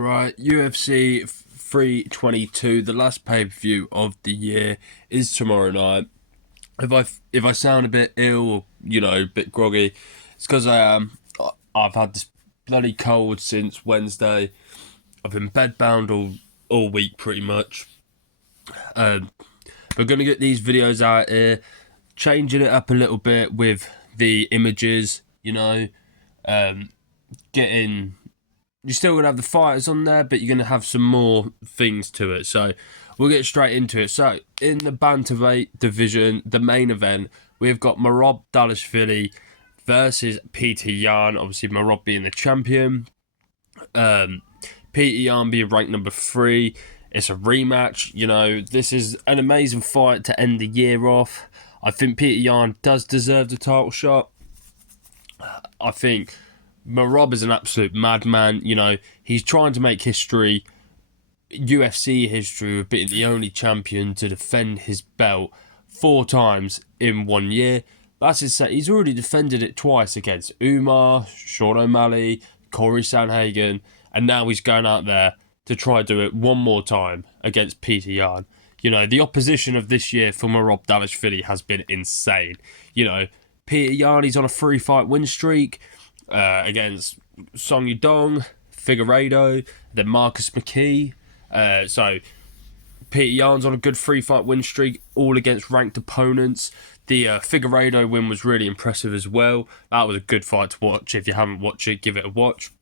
Right, UFC 322, the last pay-per-view of the year is tomorrow night. If I sound a bit ill or a bit groggy, it's because I am. I've had this bloody cold since Wednesday. I've been bedbound all week pretty much. Um, we're gonna get these videos out here, changing it up a little bit with the images. Um, getting you're still going to have the fighters on there, but you're going to have some more things to it. So we'll get straight into it. So in the bantamweight division, the main event, we've got Merab Dvalishvili versus Petr Yan. Obviously, Merab being the champion. Petr Yan being ranked number 3. It's a rematch. This is an amazing fight to end the year off. I think Petr Yan does deserve the title shot. I think Merab is an absolute madman. He's trying to make history, UFC history, of being the only champion to defend his belt 4 times in 1 year. That's insane. He's already defended it twice against Umar, Sean O'Malley, Corey Sandhagen, and now he's going out there to try to do it one more time against Petr Yan. The opposition of this year for Merab Dvalishvili has been insane. Petr Yan, he's on a 3-fight win streak. Against Song Yudong, Figueiredo, then Marcus McKee. So Petr Yan's on a good 3-fight win streak, all against ranked opponents. The Figueiredo win was really impressive as well. That was a good fight to watch. If you haven't watched it, give it a watch.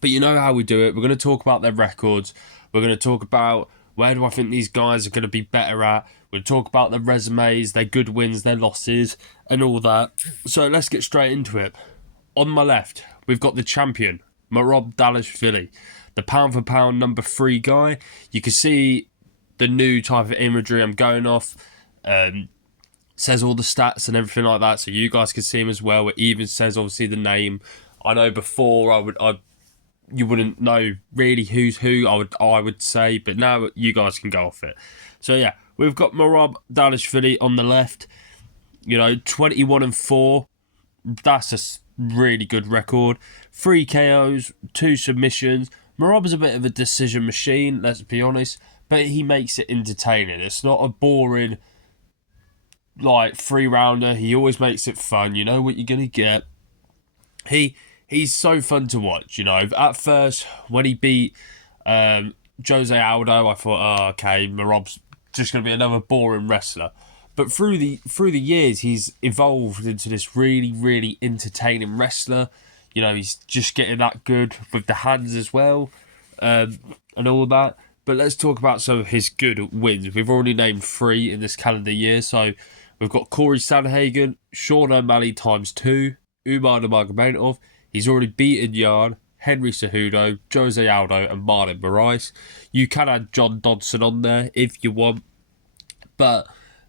But you know how we do it. We're going to talk about their records. We're going to talk about where do I think these guys are going to be better at. We'll talk about their resumes, their good wins, their losses, and all that. So let's get straight into it. On my left, we've got the champion, Merab Dvalishvili, the pound-for-pound number 3 guy. You can see the new type of imagery I'm going off. Says all the stats and everything like that, so you guys can see him as well. It even says, obviously, the name. I know before you wouldn't know really who's who, I would say, but now you guys can go off it. So, yeah, we've got Merab Dvalishvili on the left. 21-4. That's a really good record. 3 KOs, 2 submissions. Merab is a bit of a decision machine, let's be honest, but he makes it entertaining. It's not a boring 3-rounder. He always makes it fun. You know what you're gonna get. He's so fun to watch. At first when he beat Jose Aldo, I thought, oh, okay, Merab's just gonna be another boring wrestler. But through the years, he's evolved into this really, really entertaining wrestler. He's just getting that good with the hands as well, and all that. But let's talk about some of his good wins. We've already named 3 in this calendar year. So we've got Corey Sandhagen, Sean O'Malley ×2, Umar Nurmagomedov. He's already beaten Yan, Henry Cejudo, Jose Aldo, and Marlon Moraes. You can add John Dodson on there if you want, but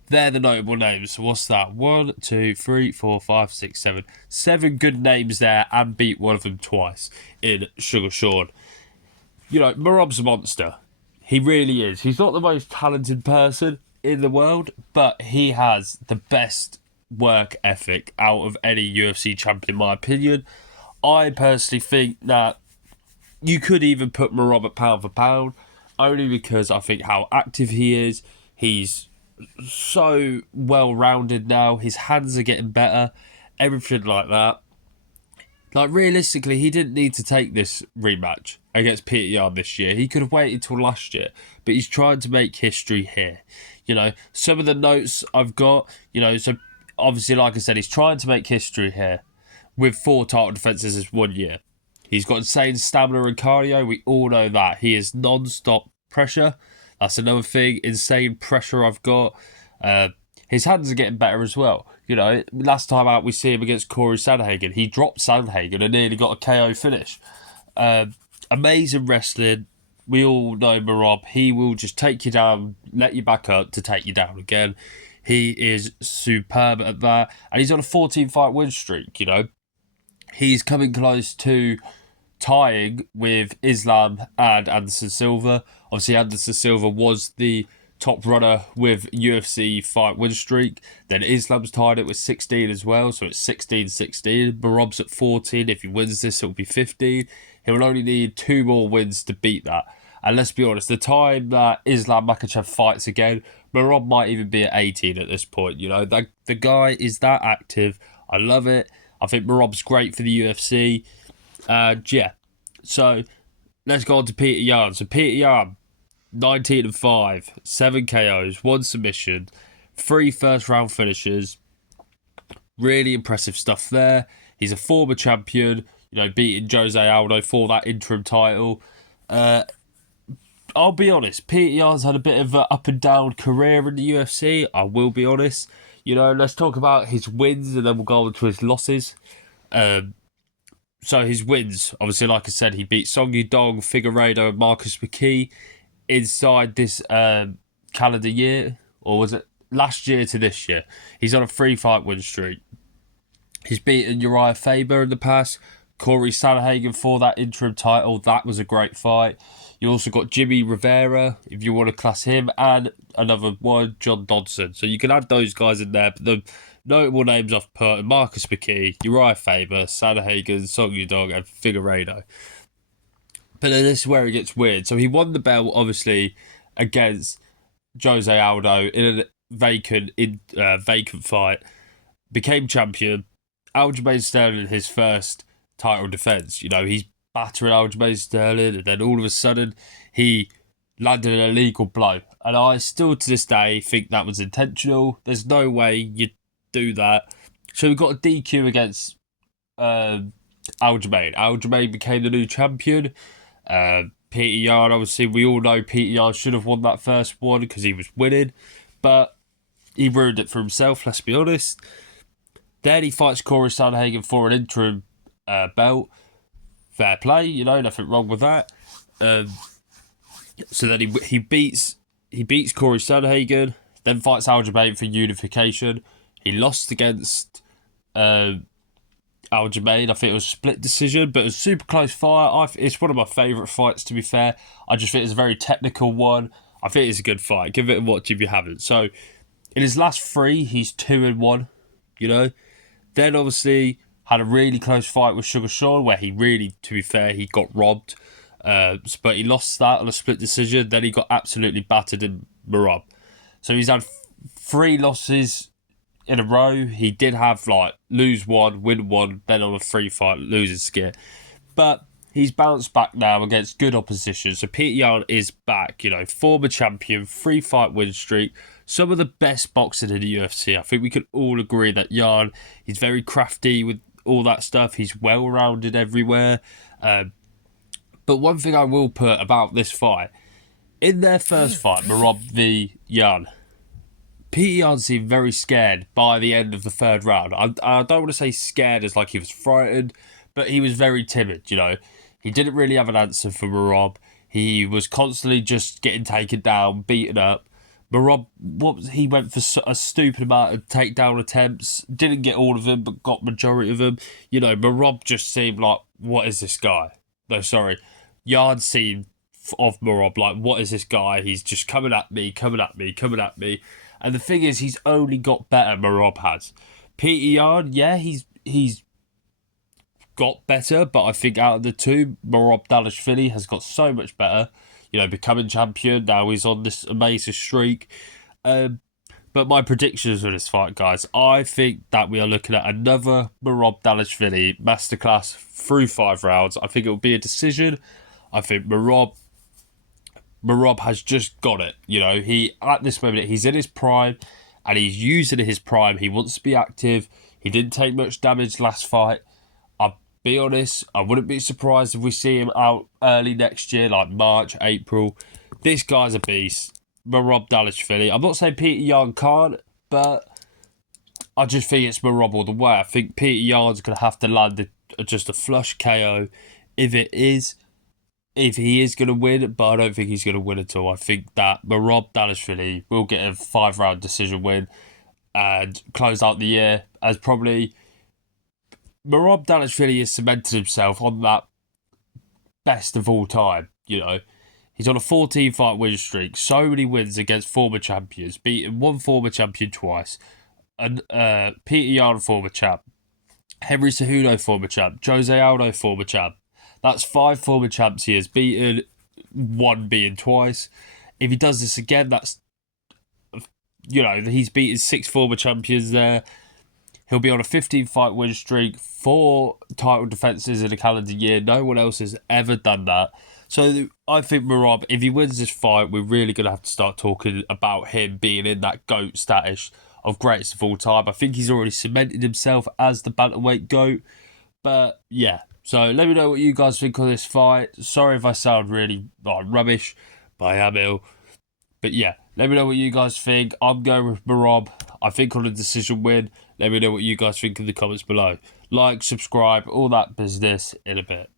they're the notable names. So what's that? 1, 2, 3, 4, 5, 6, 7. 7 good names there, and beat one of them twice in Sugar Sean. Merab's a monster. He really is. He's not the most talented person in the world, but he has the best work ethic out of any UFC champion, in my opinion. I personally think that you could even put Merab at pound for pound, only because I think how active he is. He's so well-rounded now. His hands are getting better. Everything like that. Realistically, he didn't need to take this rematch against Petr Yan this year. He could have waited till last year. But he's trying to make history here. Some of the notes I've got, so obviously, like I said, he's trying to make history here with 4 title defences in 1 year. He's got insane stamina and cardio. We all know that. He is non-stop pressure. That's another thing. Insane pressure I've got. His hands are getting better as well. Last time out we see him against Corey Sandhagen. He dropped Sandhagen and nearly got a KO finish. Amazing wrestling. We all know Merab. He will just take you down, let you back up to take you down again. He is superb at that. And he's on a 14-fight win streak, He's coming close to tying with Islam and Anderson Silva. Obviously, Anderson Silva was the top runner with UFC fight win streak. Then Islam's tied it with 16 as well, so it's 16-16. Merab's at 14. If he wins this, it'll be 15. He will only need 2 more wins to beat that. And let's be honest, the time that Islam Makhachev fights again, Merab might even be at 18 at this point. You know, the guy is that active. I love it. I think Merab's great for the UFC. And yeah, so let's go on to Petr Yan. So Petr Yan, 19-5, 7 KOs, 1 submission, 3 first round finishes. Really impressive stuff there. He's a former champion, you know, beating Jose Aldo for that interim title. I'll be honest, Petr Yan's had a bit of an up and down career in the UFC. I will be honest. You know, let's talk about his wins and then we'll go on to his losses. So his wins, obviously, like I said, he beat Song Yudong, Figueiredo, and Marcus McKee inside this calendar year, or was it last year to this year? He's on a 3-fight win streak. He's beaten Uriah Faber in the past, Corey Sandhagen for that interim title. That was a great fight. You also got Jimmy Rivera, if you want to class him, and another one, John Dodson. So you can add those guys in there, but the notable names I've put: Marcus McKee, Uriah Faber, Sandhagen, Song Yudong, and Figueiredo. But then this is where it gets weird. So he won the belt, obviously, against Jose Aldo in a vacant fight. Became champion. Aljamain Sterling, his first title defence. You know, he's battering Aljamain Sterling, and then all of a sudden he landed an illegal blow. And I still, to this day, think that was intentional. There's no way you'd do that. So we got a DQ against Aljamain. Aljamain became the new champion. Petr Yan, obviously, we all know Petr Yan should have won that first one because he was winning, but he ruined it for himself, let's be honest. Then he fights Corey Sandhagen for an interim belt. Fair play, you know, nothing wrong with that. So then he beats Corey Sandhagen, then fights Aljamain for unification. He lost against Aljamain. I think it was a split decision, but it was a super close fight. It's one of my favourite fights, to be fair. I just think it's a very technical one. I think it's a good fight. Give it a watch if you haven't. So, in his last 3, he's 2-1, you know. Then, obviously, had a really close fight with Sugar Sean, where he really, to be fair, he got robbed. But he lost that on a split decision. Then he got absolutely battered in Merab. So he's had 3 losses in a row. He did have lose 1, win 1, then on a 3-fight losing skit. But he's bounced back now against good opposition. So Petr Yan is back, you know, former champion, 3-fight win streak. Some of the best boxing in the UFC. I think we can all agree that Yan, he's very crafty with all that stuff. He's well-rounded everywhere. But one thing I will put about this fight, in their first fight, Merab v Yan, Petr Yan seemed very scared by the end of the 3rd round. I don't want to say scared as like he was frightened, but he was very timid, you know. He didn't really have an answer for Merab. He was constantly just getting taken down, beaten up. Merab, he went for a stupid amount of takedown attempts. Didn't get all of them, but got majority of them. You know, Merab just seemed like, what is this guy? No, sorry. Yan seemed of Merab like, what is this guy? He's just coming at me. And the thing is, he's only got better, Merab has. Petr Yan, yeah, he's got better, but I think out of the 2, Merab Dvalishvili has got so much better. You know, becoming champion, now he's on this amazing streak. But my predictions for this fight, guys, I think that we are looking at another Merab Dvalishvili masterclass through 5 rounds. I think it will be a decision. I think Merab has just got it. You know, at this moment, he's in his prime and he's using his prime. He wants to be active. He didn't take much damage last fight. I'll be honest, I wouldn't be surprised if we see him out early next year, like March, April. This guy's a beast. Merab Dvalishvili. I'm not saying Petr Yan can't, but I just think it's Merab all the way. I think Petr Yan's going to have to land just a flush KO if he is going to win, but I don't think he's going to win at all. I think that Merab Dvalishvili will get a 5-round decision win and close out the year as probably Merab Dvalishvili has cemented himself on that best of all time, you know. He's on a 14-fight win streak, so many wins against former champions, beating one former champion twice, and Petr Yan, former champ, Henry Cejudo, former champ, Jose Aldo, former champ. That's 5 former champs he has beaten, 1 being twice. If he does this again, that's, he's beaten 6 former champions there. He'll be on a 15-fight win streak, 4 title defences in a calendar year. No one else has ever done that. So I think Merab, if he wins this fight, we're really going to have to start talking about him being in that GOAT status of greatest of all time. I think he's already cemented himself as the bantamweight GOAT. But yeah, so let me know what you guys think of this fight. Sorry if I sound really rubbish, but I am ill. But yeah, let me know what you guys think. I'm going with Merab. I think on a decision win. Let me know what you guys think in the comments below. Like, subscribe, all that business in a bit.